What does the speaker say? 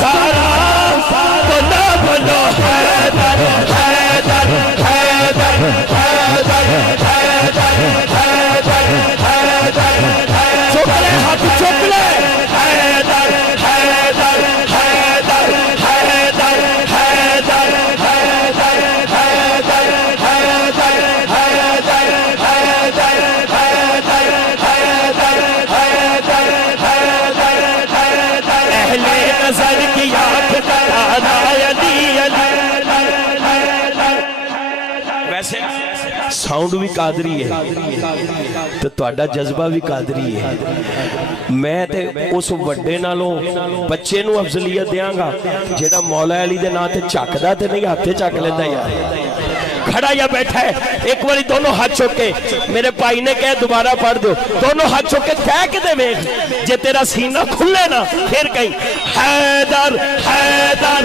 सारा बोलो बोलो हैदर हैदर हैदर हैदर हैदर हैदर हैदर चुक ले हाथ चुक ले हैदर हैदर हैदर हैदर हैदर हैदर हैदर हैदर हैदर हैदर अहले नजर की आँख तारा अली अली। वैसे साउंड भी कादरी है तो तुहाडा जज्बा भी कादरी है। मैं ते उस वड्डे नालों बच्चे नूं अफजलीयत देंगा जेड़ा मौला अली दे नाम ते झकदा ते नहीं हाथे झक लेंदा यार। खड़ा या बैठा है एक बारी दोनों हाथ चुके मेरे भाई ने कहा दोबारा पढ़ दो दोनों हाथ चुके कह के दे जे तेरा सीना खुले ना फिर कहीं हैदर हैदर